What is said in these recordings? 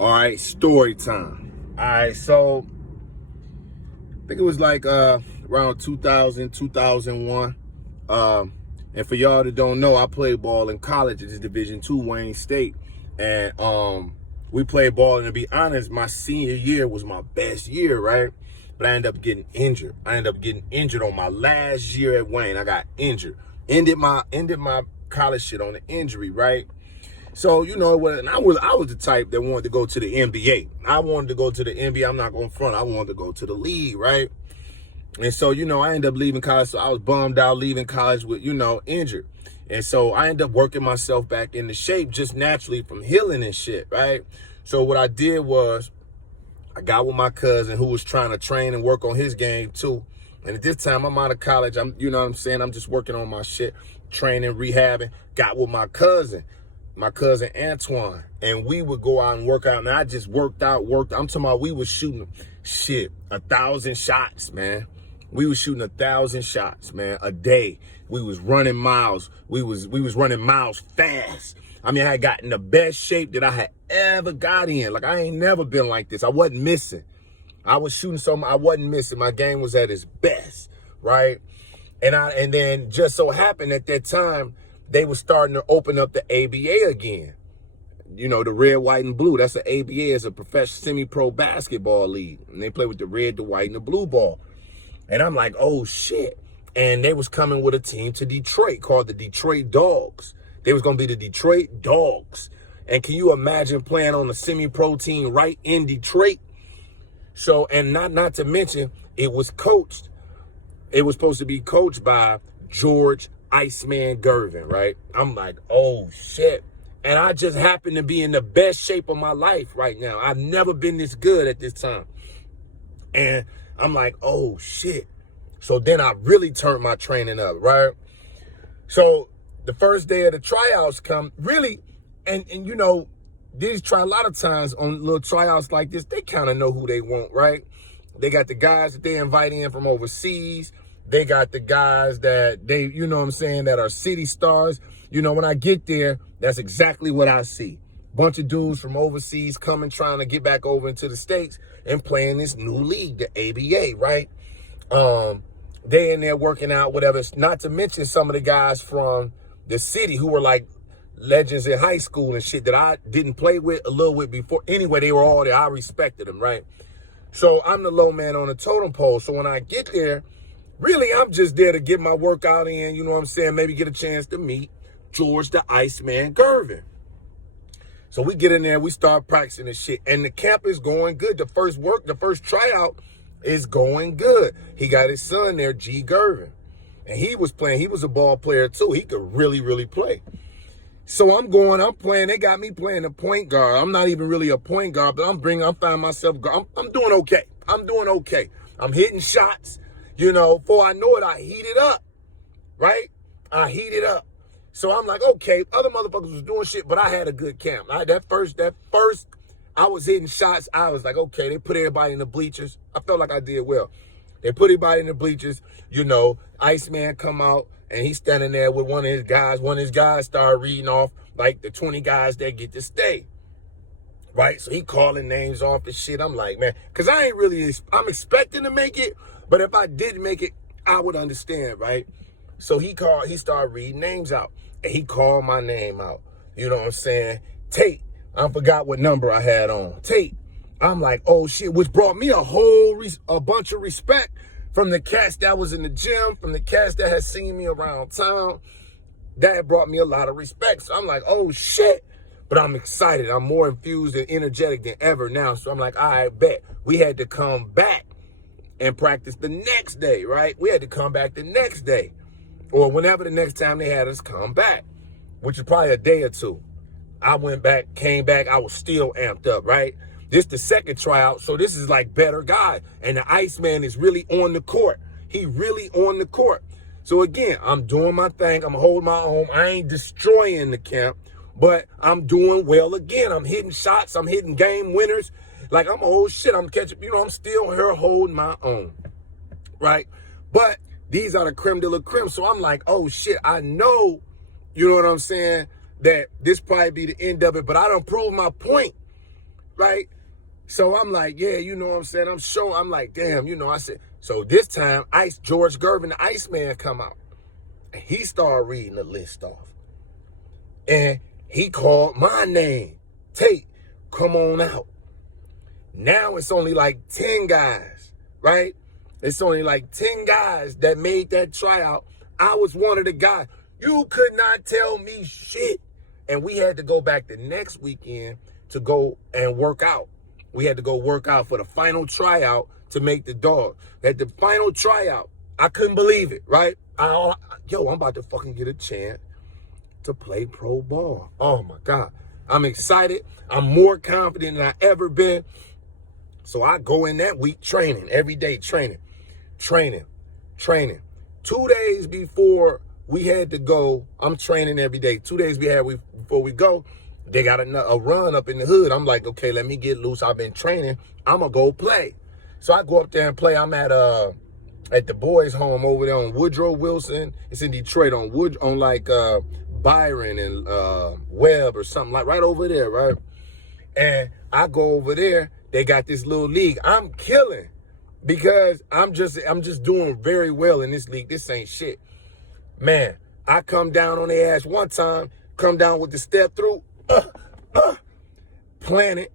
All right, story time. All right, so I think it was like around 2000, 2001. And for y'all that don't know, I played ball in college at this Division II Wayne State. And we played ball, and to be honest, my senior year was my best year, right? But I ended up getting injured. I ended up getting injured on my last year at Wayne. I got injured. Ended my college shit on an injury, right? So, you know what, and I was the type that wanted to go to the NBA. I wanted to go to the NBA. I'm not going front. I wanted to go to the league, right? And so, I ended up leaving college. So I was bummed out leaving college with, injured. And so I ended up working myself back into shape just naturally from healing and shit, right? So what I did was I got with my cousin who was trying to train and work on his game too. And at this time, I'm out of college. I'm just working on my shit, training, rehabbing. Got with my cousin Antoine, and we would go out and work out, and I just worked out. I'm talking about we was shooting 1,000 shots, man. We was shooting 1,000 shots, man, a day. We was running miles. We was running miles fast. I mean, I had gotten the best shape that I had ever got in. Like, I ain't never been like this. I wasn't missing. I was shooting something. I wasn't missing. My game was at its best, right? And then just so happened at that time, they were starting to open up the ABA again. You know, the red, white, and blue. That's the ABA, is a professional semi-pro basketball league. And they play with the red, the white, and the blue ball. And I'm like, oh, shit. And they was coming with a team to Detroit called the Detroit Dogs. They was going to be the Detroit Dogs. And can you imagine playing on a semi-pro team right in Detroit? So, and not to mention, it was supposed to be coached by George Iceman Gervin, right? I'm like, oh, shit. And I just happen to be in the best shape of my life right now. I've never been this good at this time. And I'm like, oh, shit. So then I really turned my training up, right? So the first day of the tryouts come, really, and a lot of times on little tryouts like this, they kind of know who they want, right? They got the guys that they invite in from overseas. They got the guys that that are city stars. When I get there, that's exactly what I see. Bunch of dudes from overseas coming, trying to get back over into the States and playing this new league, the ABA, right? They in there working out, whatever. Not to mention some of the guys from the city who were like legends in high school and shit that I didn't play with a little bit before. Anyway, they were all there. I respected them, right? So I'm the low man on the totem pole. So when I get there, really, I'm just there to get my workout in, maybe get a chance to meet George the Iceman Gervin. So we get in there, we start practicing this shit, and the camp is going good. The first tryout is going good. He got his son there, G. Gervin, and he was playing. He was a ball player too. He could really, really play. So I'm playing. They got me playing a point guard. I'm not even really a point guard, but I'm finding myself, I'm doing okay. I'm hitting shots. Before I know it, I heated up, right? I heated up. So I'm like, okay, other motherfuckers was doing shit, but I had a good camp. That first, I was hitting shots. I was like, okay, they put everybody in the bleachers. I felt like I did well. They put everybody in the bleachers. Iceman come out, and he's standing there with one of his guys. One of his guys started reading off, like, the 20 guys that get to stay. Right? So he calling names off the shit. I'm like, man, because I'm expecting to make it, but if I didn't make it, I would understand, right? So he started reading names out, and he called my name out. You know what I'm saying? Tate. I forgot what number I had on. Tate. I'm like, oh shit, which brought me a bunch of respect from the cats that was in the gym, from the cats that had seen me around town. That brought me a lot of respect. So I'm like, oh shit. But I'm excited. I'm more infused and energetic than ever now. So I'm like, all right, bet. We had to come back and practice the next day, right? We had to come back the next day, or whenever the next time they had us come back, which is probably a day or two. I went back, came back. I was still amped up, right? This the second tryout, so this is like better guy. And the Iceman is really on the court. He really on the court. So again, I'm doing my thing. I'm holding my own. I ain't destroying the camp, but I'm doing well again. I'm hitting shots. I'm hitting game winners. Like, I'm old shit. I'm catching, I'm still here holding my own, right? But these are the creme de la creme. So I'm like, oh shit, I know, you know what I'm saying, that this probably be the end of it, but I done proved my point. right? So I'm like, yeah, you know what I'm saying? I'm like, damn, you know, I said, so this time, George Gervin, the Iceman, come out. And he started reading the list off. And he called my name. Tate, come on out. Now it's only like 10 guys, right? It's only like 10 guys that made that tryout. I was one of the guys. You could not tell me shit. And we had to go back the next weekend to go and work out. We had to go work out for the final tryout to make the dog. At the final tryout, I couldn't believe it, right? I'm about to fucking get a chance to play pro ball. Oh my God. I'm excited. I'm more confident than I ever been. So I go in that week training, every day training. 2 days before we had to go, I'm training every day. 2 days before we go, they got a run up in the hood. I'm like, okay, let me get loose. I've been training. I'm going to go play. So I go up there and play. I'm at the boys' home over there on Woodrow Wilson. It's in Detroit on Byron and Webb or something like right over there, right? And I go over there. They got this little league. I'm killing because I'm just doing very well in this league. This ain't shit. Man, I come down on their ass one time, come down with the step through, planet,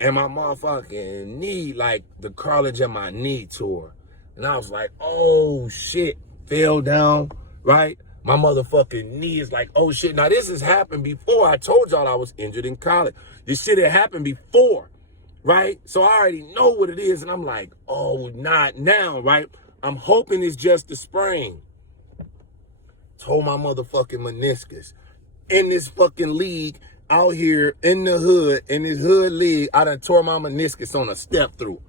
and my motherfucking knee, like the cartilage of my knee tore. And I was like, oh shit, fell down, right? My motherfucking knee is like, oh shit. Now this has happened before. I told y'all I was injured in college. This shit had happened before, right? So I already know what it is. And I'm like, oh, not now, right? I'm hoping it's just a sprain. Told my motherfucking meniscus. In this fucking league, out here in the hood, in this hood league, I done tore my meniscus on a step through.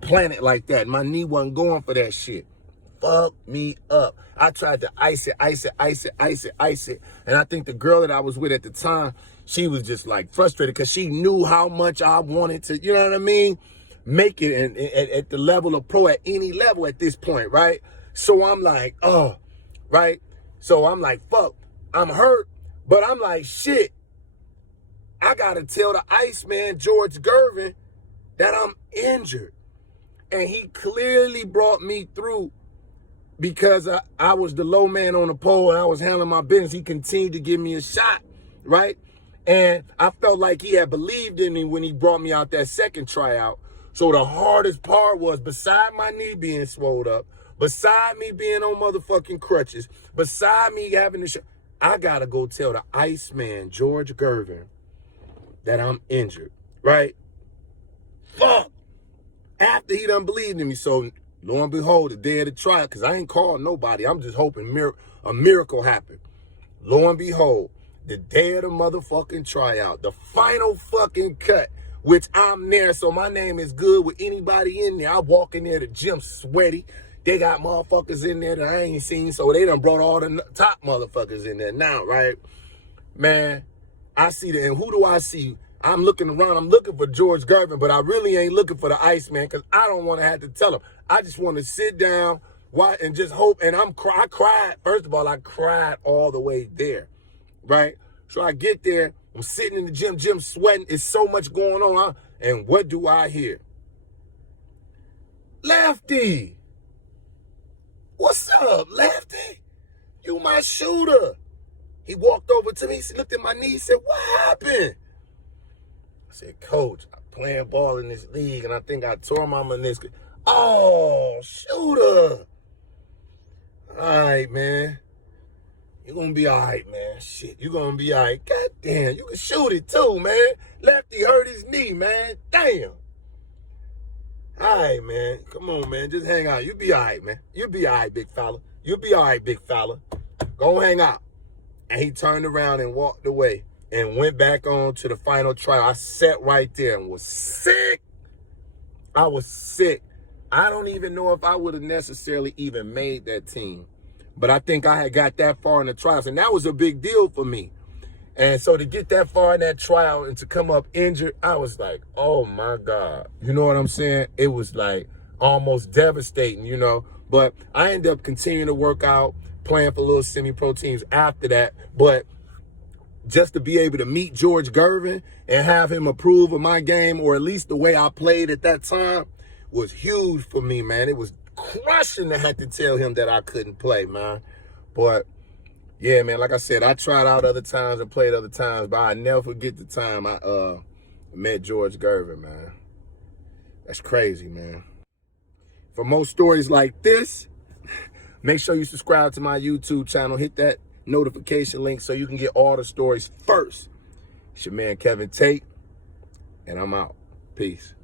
Planet like that. My knee wasn't going for that shit. Fuck me up. I tried to ice it. And I think the girl that I was with at the time, she was just like frustrated because she knew how much I wanted to, you know what I mean? Make it at the level of pro at any level at this point, right? So I'm like, oh, right? So I'm like, fuck, I'm hurt. But I'm like, shit, I got to tell the Iceman, George Gervin, that I'm injured. And he clearly brought me through because I was the low man on the pole and I was handling my business. He continued to give me a shot, right? And I felt like he had believed in me when he brought me out that second tryout. So the hardest part was, beside my knee being swelled up, beside me being on motherfucking crutches, beside me having to I got to go tell the Iceman, George Gervin, that I'm injured, right? Fuck! After he done believed in me. So lo and behold, the day of the trial, because I ain't called nobody. I'm just hoping a miracle happened. Lo and behold, the day of the motherfucking tryout, the final fucking cut, which I'm there. So my name is good with anybody in there. I walk in there, the gym sweaty. They got motherfuckers in there that I ain't seen. So they done brought all the top motherfuckers in there now, right? Man, I see that. And who do I see? I'm looking around. I'm looking for George Gervin, but I really ain't looking for the Iceman because I don't want to have to tell him. I just want to sit down, watch, and just hope. And I cried. First of all, I cried all the way there, right? So I get there. I'm sitting in the gym sweating. It's so much going on. And what do I hear? Lefty. What's up, Lefty? You my shooter. He walked over to me. He looked at my knee. He said, what happened? I said, Coach, I'm playing ball in this league, and I think I tore my meniscus. Oh, shooter. All right, man. You're going to be all right, man. Shit, you're going to be all right. God damn, you can shoot it too, man. Lefty hurt his knee, man. Damn. All right, man. Come on, man. Just hang out. You'll be all right, man. You'll be all right, big fella. You'll be all right, big fella. Go hang out. And he turned around and walked away and went back on to the final trial. I sat right there and was sick. I was sick. I don't even know if I would have necessarily even made that team. But I think I had got that far in the trials. And that was a big deal for me. And so to get that far in that trial and to come up injured, I was like, oh my God. You know what I'm saying? It was like almost devastating, you know. But I ended up continuing to work out, playing for little semi-pro teams after that. But just to be able to meet George Gervin and have him approve of my game, or at least the way I played at that time, was huge for me, man. It was crushing to have to tell him that I couldn't play, man. But yeah, man, like I said, I tried out other times and played other times, but I never forget the time I met George Gervin, man. That's crazy, man. For more stories like this, make sure you subscribe to my YouTube channel. Hit that notification link so you can get all the stories first. It's your man, Kevin Tate, and I'm out. Peace.